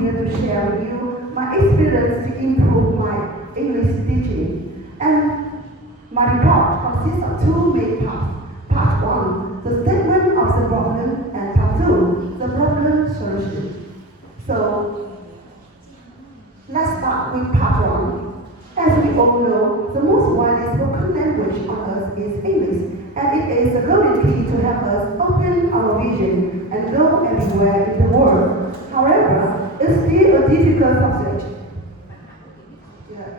here to share with you my experience to improve my English teaching. And my report consists of two main parts. Part 1, the statement of the problem, and part 2, the problem solution. So, let's start with part 1. As we all know, the most widely spoken language on earth is English, and it is the golden key to help us open our vision and go everywhere in the world. However, it's still a difficult subject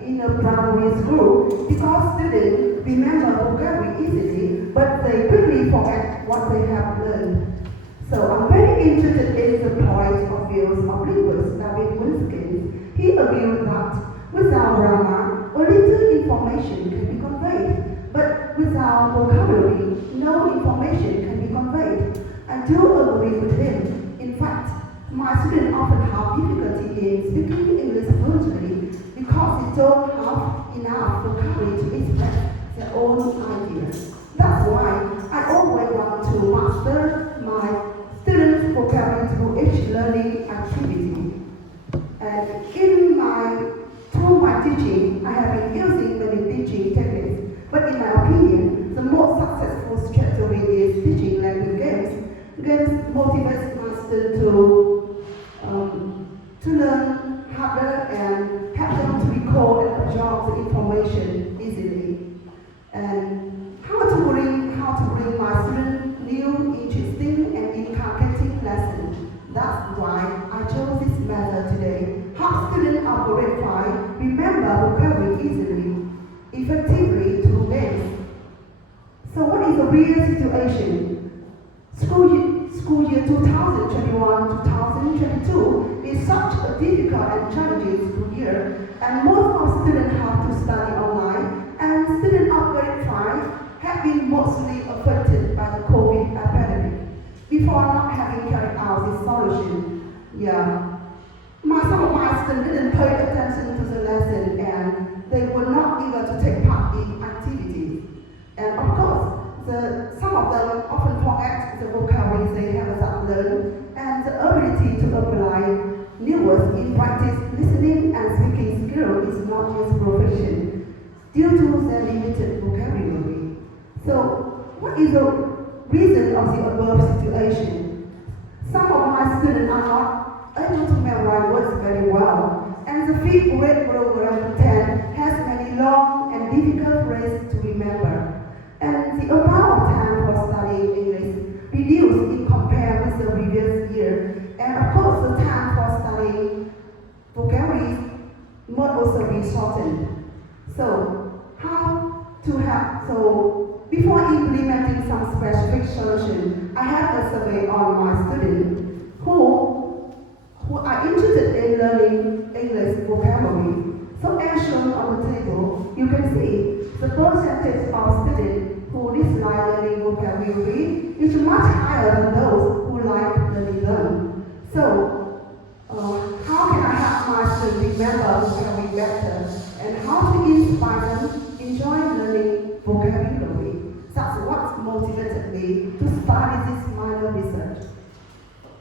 in a primary school because students remember vocabulary easily, but they quickly forget what they have learned. So I'm very interested in the point of view of linguist David Winskin. He argued that without grammar, a little information can be conveyed, but without vocabulary, no information can be conveyed. I do agree with him. In fact, my students often have difficulty in speaking English fluently because they don't have enough vocabulary to express their own ideas. That's why I always want to master my students' vocabulary through each learning activity. And through my teaching, I have been using many teaching techniques. But in my opinion, the most successful strategy is teaching language games. Games motivate my students to learn harder and help them to recall and absorb the information easily. And how to bring my students new, interesting, and inculcating lessons. That's why I chose this method today. Help students of grade 5 remember vocabulary easily, effectively through games. So what is the real situation? School year 2021-2022 is such a difficult and challenging school year, and most of students have to study online, and students of grade 5 have been mostly affected by the COVID epidemic before not having carried out this solution. Some of my students didn't pay attention to the lesson, and they were not able to take part in activities. And of course, some of them often forget the vocabulary they have learned, and the ability to apply new words in practice, listening and speaking skill is not just proficient due to their limited vocabulary. So, what is the reason of the above situation? Some of my students are not able to memorize words very well, and the fifth grade program 10 has many long and difficult phrases to remember. And the amount of time for studying English reduced in compared with the previous year. And of course, the time for studying vocabulary must also be shortened. So, how to help? So, before implementing some specific solution, I have a survey on my students who are interested in learning English vocabulary. So, as shown on the table, you can see the percentage of students who dislike learning vocabulary is much higher than those who like learning them. So, how can I help my students remember vocabulary better, and how to inspire them enjoy learning vocabulary? That's what motivated me to study this minor research.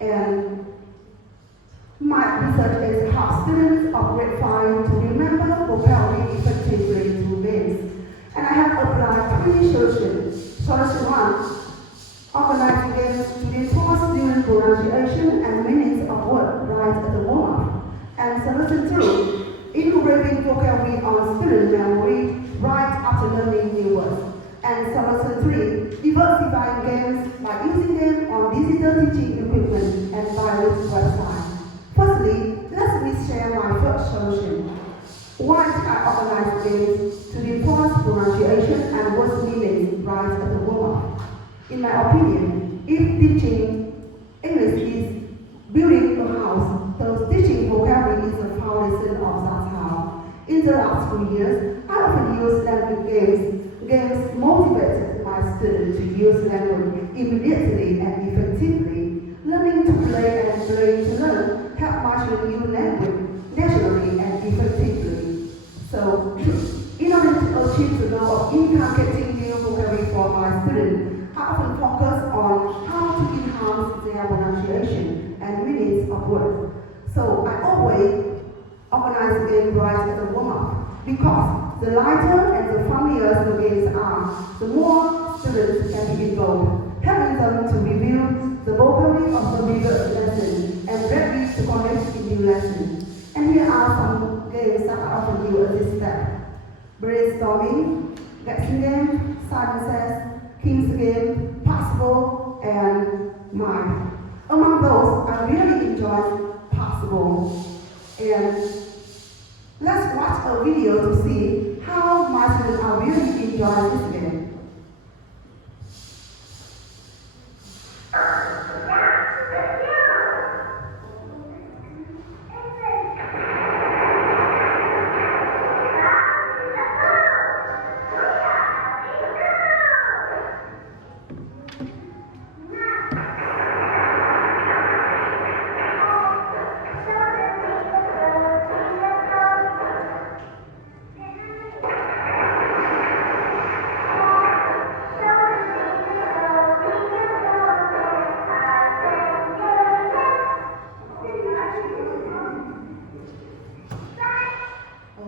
And my research is how students of grade 5 to remember vocabulary effectively through games. And I have applied 3 solutions. Solution 1, organizing games to reinforce student pronunciation and meanings of words right at the warm-up. And solution 2, engraving vocabulary on student memory right after learning new words. And solution 3, diversifying games by using them on digital teaching equipment and various websites. Firstly, let me share my first solution. Why did I organize games to reinforce pronunciation and word meanings right at the warm-up? In my opinion, if teaching English is building a house, so teaching vocabulary is the foundation of that house. In the last few years, I often use language games. Games motivated my students to use language immediately and effectively. Learning to play and playing to learn help my students use language naturally and effectively. So, in order to achieve the goal of inculcating new vocabulary for my students, I often focus on how to enhance their pronunciation and meanings of words. So I always organize the game right as a warm-up because the lighter and the funnier the games are, the more students can be involved, helping them to review the vocabulary of the previous lesson and ready to connect in new lesson. And here are some games that I offer you at this step. Brainstorming, guessing game, silences, king's game, possible, and mind. Among those, I really enjoy possible. And let's watch a video to see how my students are really enjoying this game.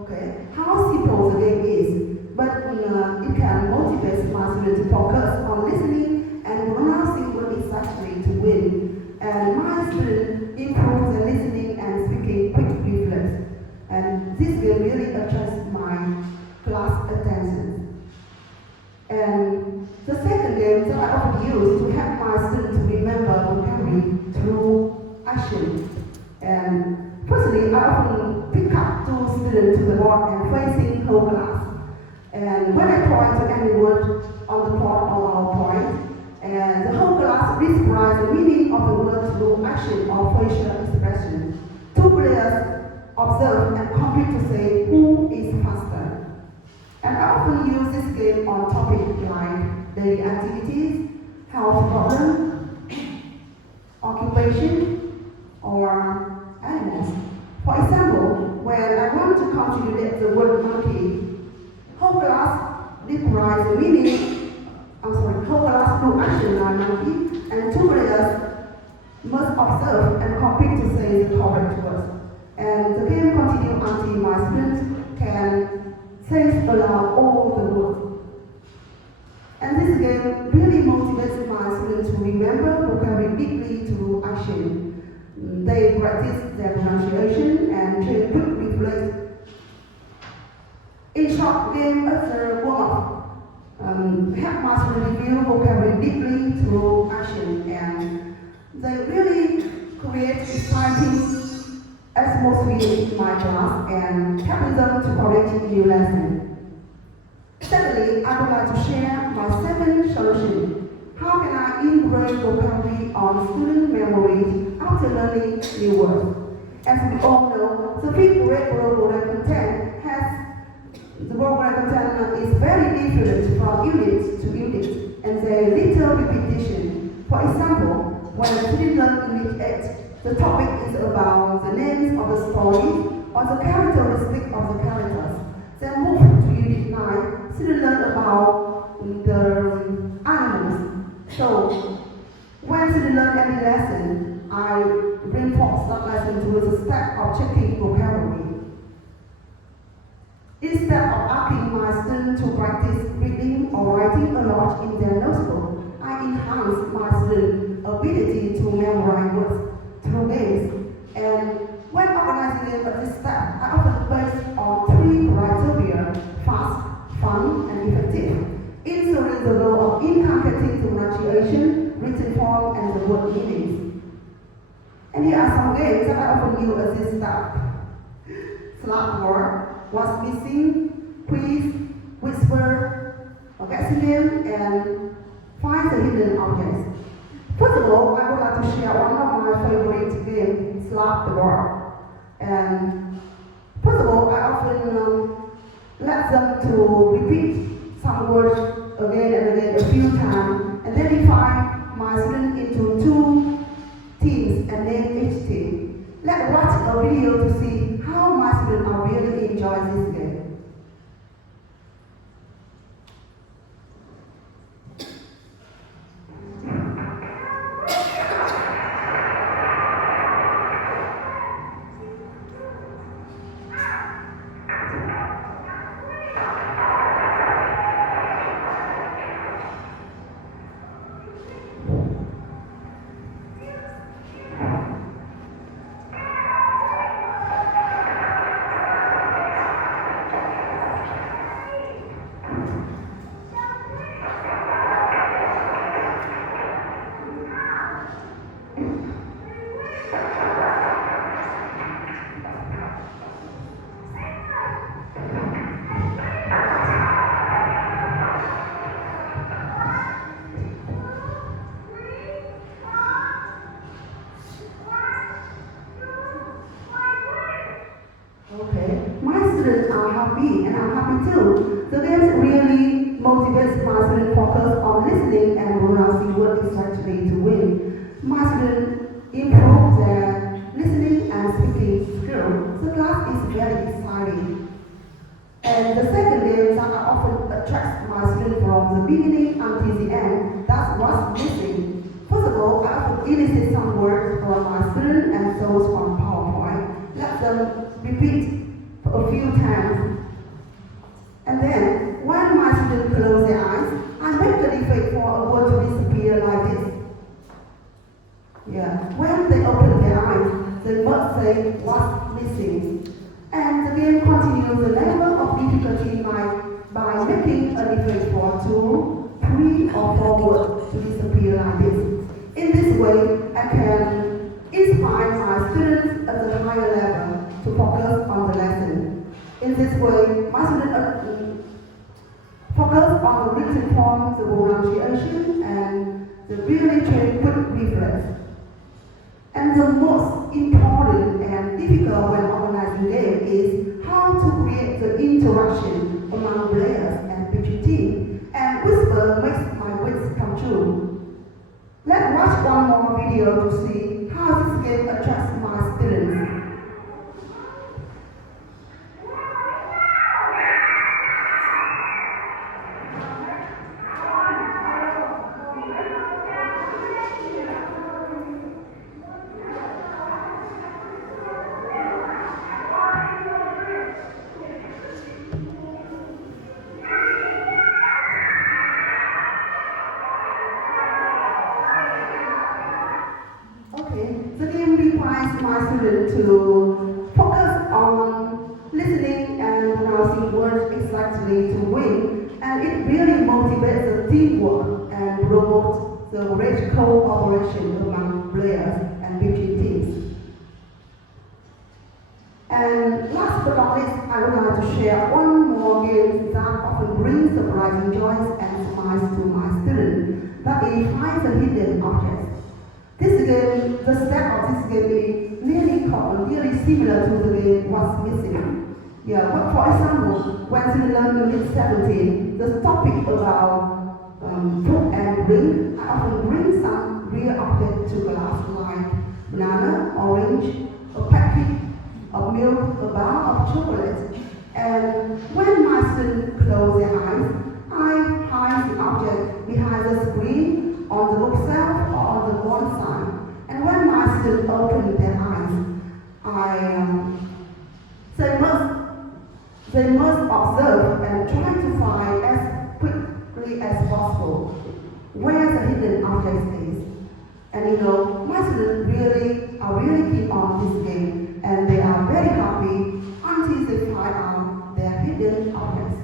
Okay, how simple the game is, but it can motivate my students to focus on listening and pronouncing what is actually to win. And my students improve their listening and speaking quick reflex. And this game really attracts my class attention. And the second game that I often use to help my students to remember vocabulary through action. And firstly, I often pick up two students to the board and facing whole class. And when I point to any word on the board or PowerPoint, and the whole class describes the meaning of the word through action or facial expression. Two players observe and compete to say who is faster. And I often use this game on topics like daily activities, health problems, occupation, or animals. For example, when I want to conjugate the word monkey, whole class describes the meaning, whole class do action like monkey, and two players must observe and compete to say the correct words. And the game continues until my students can say aloud all the words. And this game really motivates my students to remember vocabulary deeply through action. They practice their pronunciation and train quick reflex. In short, game as a warm-up help my students review vocabulary deeply through action, and they really create exciting atmosphere in my class and helping them to correct new lessons. Secondly, I would like to share my second solution. How can I integrate vocabulary on student memory after learning new words? As we all know, the big vocabulary content the vocabulary content is very different from unit to unit, and there is little repetition. For example, when a student learns Unit 8, the topic is about the names of the stories or the characteristics of the characters. Then move to Unit 9, students learn about the animals. So, when students learn any lesson, I reinforce that lesson with a step of checking vocabulary. Instead of asking my students to practice reading or writing a lot in their notebook, I enhance my students' ability to memorize words through games. And when organizing them at this step, I often based on three criteria: fast, fun, and effective, ensuring the goal of inculcating the pronunciation, written form, and the word meanings. And here are some games that I often use at this step. Slot word, what's missing, quiz, whisper, guessing name, and find the hidden objects. First of all, I would like to share one of my favorite games, Slot the Word. And first of all, I often let them to repeat some words again and again a few times, and then divide my students into two teams and name each team. Let's watch a video to see how my students are really enjoying this game. too. The games really motivates my student focus on listening and pronouncing words exactly to win. My students improve their listening and speaking skills. The class is very exciting. And the second game that I often attract my students from the beginning until the end, that's what's missing. First of all, I often elicit some words from my students and those from PowerPoint. Let them repeat a few times. And then, when my students close their eyes, I make the effect for a word to disappear like this. Yeah. When they open their eyes, they must say what's missing. And the game continues the level of difficulty by making an effect for 2, 3, or 4 words to disappear like this. In this way, I can inspire my students at a higher level to focus on the lesson. In this way, my students focus on the written form, the pronunciation, and the really trained quick reflex. And the most important and difficult when organizing game is how to create the interaction among players and between teams. And whisper makes my wish come true. Let's watch one more video to see how this game attracts my students. The game requires my students to focus on listening and pronouncing words exactly to win, and it really motivates the teamwork and promotes the rich cooperation among players and between teams. And last but not least, I would like to share one more game that often brings surprising joys and smiles to my students. That is Find the Hidden Objects. This game, the step of this game is nearly similar to the game What's Missing. Yeah, but for example, when students learn Unit 17, the topic about food and drink, I often bring some real objects to class like banana, orange, a packet of milk, a bar of chocolate. And when my students close their eyes, I hide the object behind the screen, on the bookshelf, or on the wall side. And when my students open their eyes, they must observe and try to find as quickly as possible where the hidden object is. And you know, my students are really keen on this game, and they are very happy until they find out their hidden objects.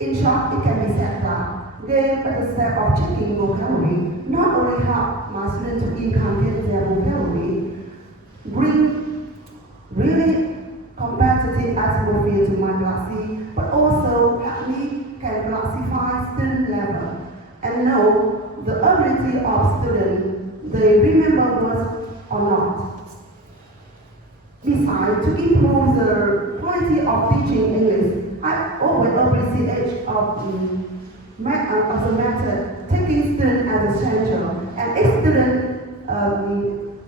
In short, it can be said that game as a step of checking vocabulary not only help my students to inculcate their vocabulary, bring really competitive atmosphere to my class, but also help me can classify student level and know the ability of students, they remember words or not. Besides, to improve the quality of teaching English, I always appreciate of the method, taking students as essential, and each student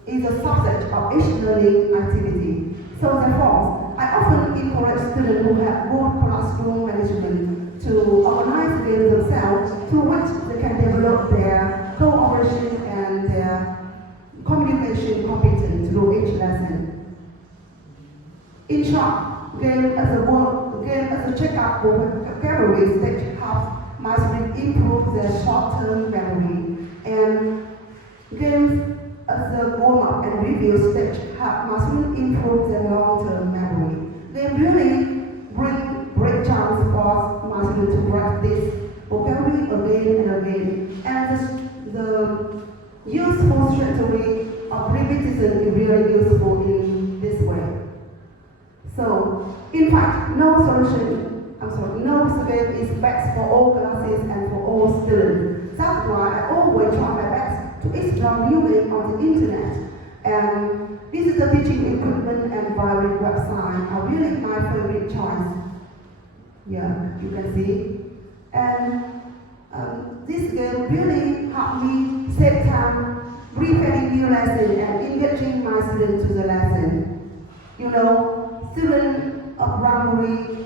is a subject of each learning activity. So therefore, I often encourage students who have good classroom management to organize the games themselves, to which they can develop their cooperation and their communication competence through each lesson. In short, game as a check-up vocabulary stage helps my students improve their short-term memory, and games as a warm-up and review stage help my students improve their long-term memory. They really bring great chance for my students to practice vocabulary again and again, and the useful strategy of repetition is really useful in this way. So, in fact, no game is best for all classes and for all students. That's why I always try my best to explore new games on the internet. And digital teaching equipment and various websites are really my favorite choice. Yeah, you can see. And this game really helped me save time, preparing new lesson and engaging my students to the lesson. You know, student of primary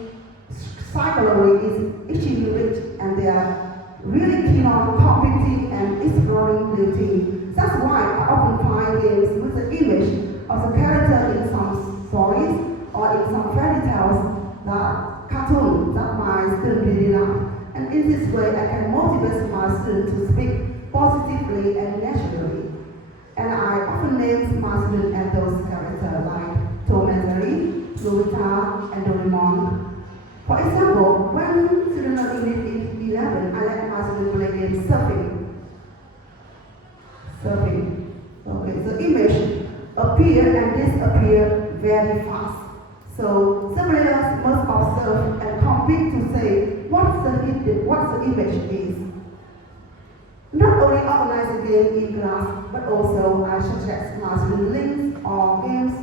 psychology is extremely rich and they are really keen on competing and exploring new things. That's why I often find games with the image of the character in some stories or in some fairy tales that cartoons that my students really love. And in this way, I can motivate my students to speak positively and naturally. And I often name my students as those characters like Tom and Jerry, Lolita, and Doraemon. For example, when students are in 11, I let my students play game surfing. Surfing. Okay, the image appear and disappear very fast. So some players must observe and compete to say what the image is. Not only organize the game in class, but also I suggest my students links or games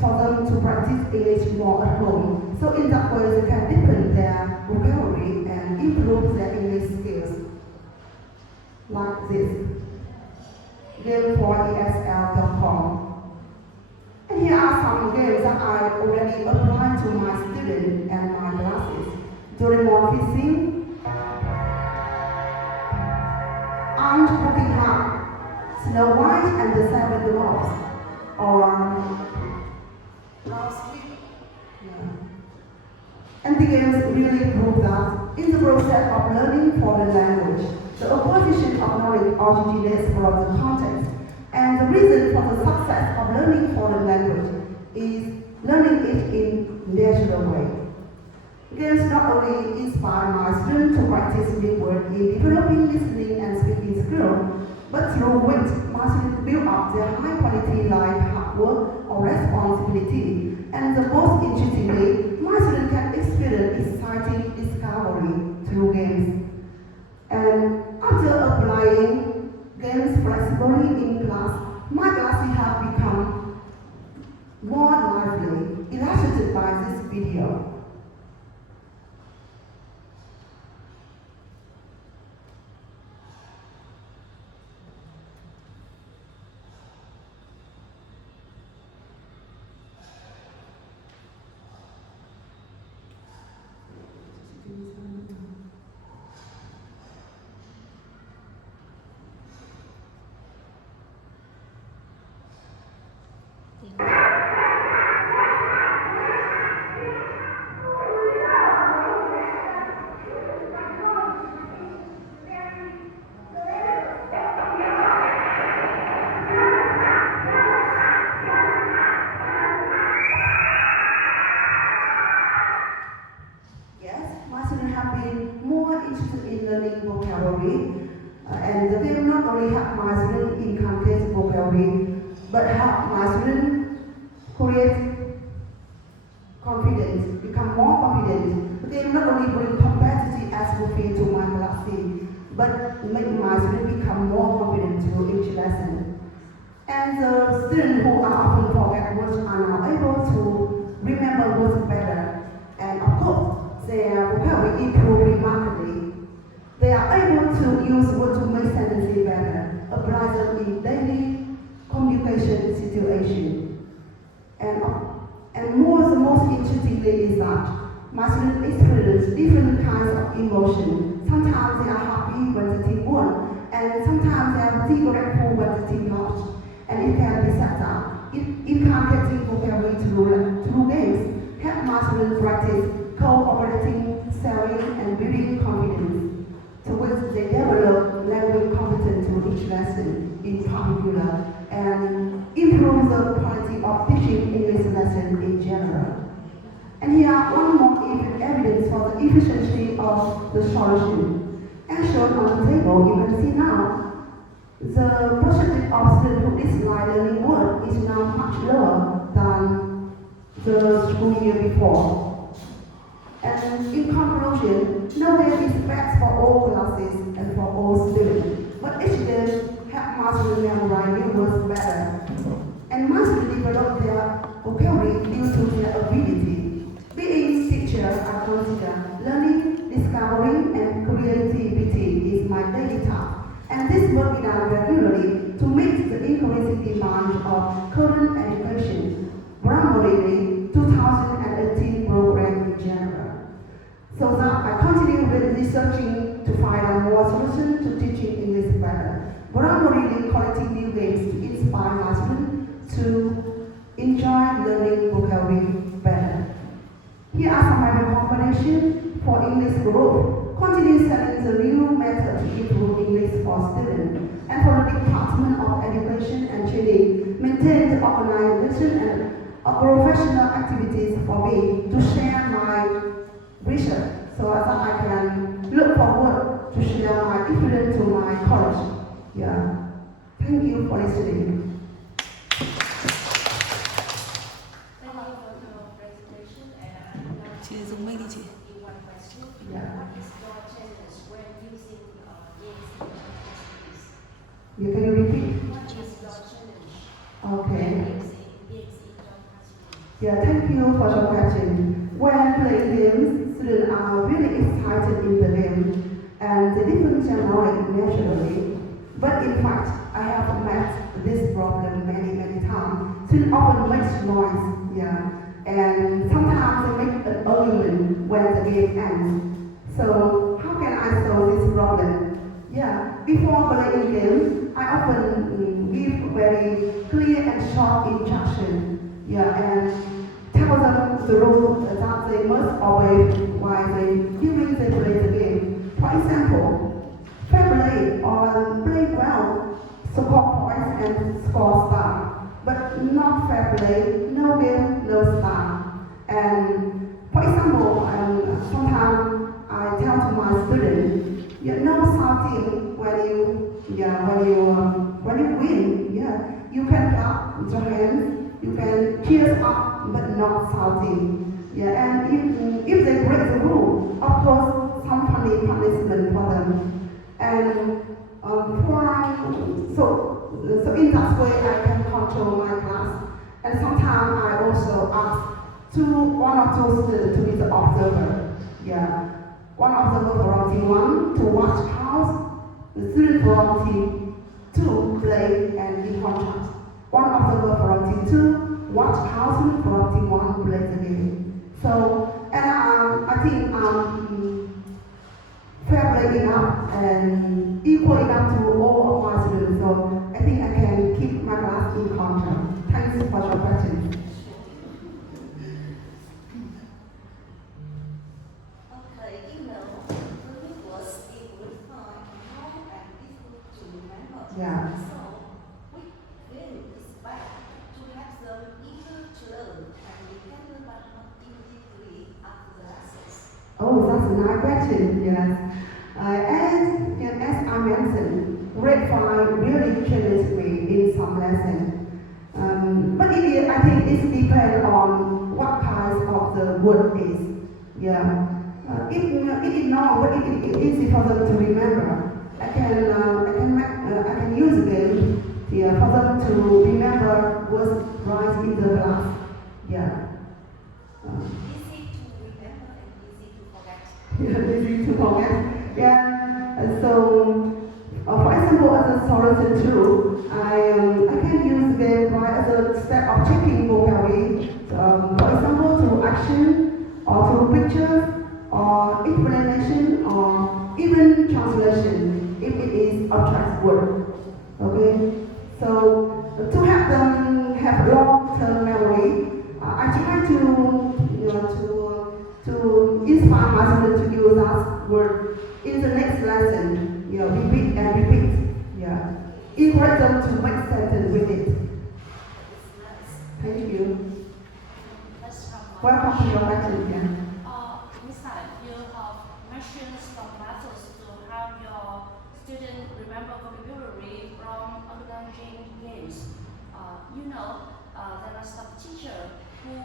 for them to practice English more at home. So in that way, they can deepen their vocabulary and improve their English skills. Like this. Game for ESL.com. And here are some games that I already applied to my students and my classes. Doraemon fishing, Aunt cooking hut, Snow White and the Seven Dwarfs, or and the games really prove that in the process of learning foreign language, the acquisition of knowledge originates from the context. And the reason for the success of learning foreign language is learning it in natural way. Games not only inspire my students to practice new words in developing listening and speaking skills, but through which my students build up their high quality like hard work or responsibility. And the most interestingly, my students can experience exciting discovery through games. And after applying games flexibly in class, my classes have become more lively, illustrated by this video. And the game not only help my students inculcate vocabulary, but help my students create confidence, become more confident. The game not only bring competitive atmosphere to my classes, but make my students become more confident through each lesson. And the students who are often forget words are now able to remember words better. And of course, their vocabulary improve remarkably. They are able to use words to make sentences better, apply them in daily communication situations. And the most interestingly is that my students experience different kinds of emotions. Sometimes they are happy when the team won, and sometimes they are deeply grateful when the team lost. And it can be set up. Inculcating vocabulary through games help my students practice cooperating, sharing, and building confidence, to which they develop language competence to each lesson in particular, and improve the quality of teaching English lesson in general. And here are one more evidence for the efficiency of the solution. As shown on the table, you can see now, the percentage of students who dislike learning words is now much lower than the school year before. And in conclusion, no game is best for all classes and for all students, but each game helps my students memorize new words better. And my students develop their vocabulary due to their ability. Being teachers, I consider discovery and creativity is my daily task, and this must be done regularly to meet the increasing demand of current education, primarily 2018 program in general. So that I continue researching to find out more solutions to teaching English better, primarily collecting new games to inspire my students to enjoy learning vocabulary better. Here are some of my recommendations for English growth. Continue studying the new method to improve English for students. And for the Department of Education and Training, maintain the organization and professional activities for me to share my research so that I can look forward to share my experience to my college. Yeah. Thank you for listening. Chị dùng mic đi chị. You can repeat? Okay. Yeah, thank you for your question. When playing games, students are really excited in the game and they differentiate naturally. But in fact, I have met this problem many times. Students often make noise, yeah, and sometimes they make an argument when the game ends. So how can I solve this problem? Yeah, before playing games, I often give very clear and short instruction. Yeah, and tell them the rules that they must obey while during they play the game. For example, fair play or play well, score points and score star. But not fair play, no game, no star. And for example, sometimes I tell to my students, no shouting when you win. Yeah, you can clap with your hands, you can cheer up, but not shouting. Yeah, and if they break the rule, of course, some funny punishment for them. And so in that way, I can control my class. And sometimes I also ask one or two students to be the observer. Yeah, one observer from team 1 to watch how the student from team 2 play and in contrast. One observer from team 2 watch how student from team 1 play the game. So, and I think fair play enough and equal enough to all of my students. So I think I can keep my class in control. Thanks for your question. Okay, learning was equally fine, hard and difficult to remember. Yeah. So we feel it's bad to have them eager to learn and dependent but not immediately after the lessons. Oh, that's a nice question. Yes. As I mentioned, grade 5 really challenged me in some lessons. But I think it depends on what kind of the word is. Yeah. It is not, but it is easy for them to remember. I can use them for them to remember words right in the class. Yeah. Easy to remember and easy to forget. Yeah, easy to forget. Yeah. So, for example, as a solution too, I can use them right as a step of checking vocabulary. For example, through action or through pictures or explanation or even translation if it is abstract word. Okay. So to help them have long-term memory, I try to inspire my students to use that word in the next lesson. Repeat and repeat. Yeah. Encourage them to make sentence with it. It's nice. Thank you. Let's have one Welcome to your question. Yeah. Lisa, you have mentioned some methods to help your students remember vocabulary from organizing games. There are some teachers who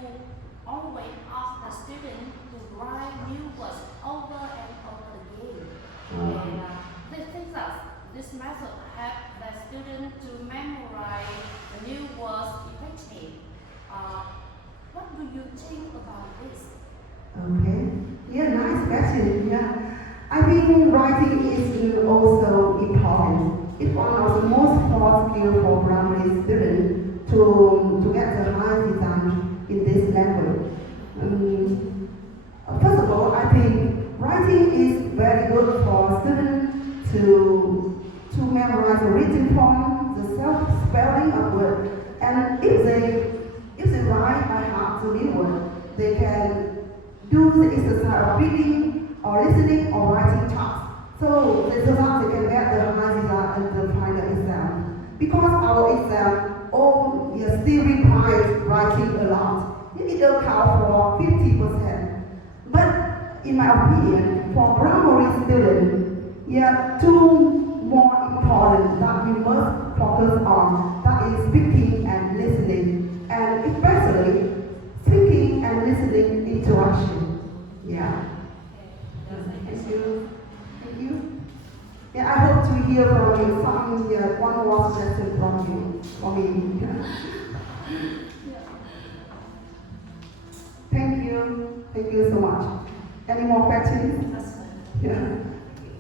always ask the student to write new words over and over again. And they think that this method helps the student to memorize I think writing is also important. It's one of the most important skills for primary students to get the high result in this language. First of all, I think writing is very good for students to memorize the written form, the self-spelling of words, and if they write by heart the new word, they can do the exercise of reading or listening or writing tasks. So they can get the high result in the final exam. Because our exam still requires writing a lot. It accounts for 50%. But in my opinion, for primary students, two more important that we must focus on, that is speaking and listening, and especially speaking and listening interaction. Yeah. Thank you. Thank you. Yeah, I hope to hear from you one more suggestion from me. Thank you. Thank you so much. Any more questions? Yeah.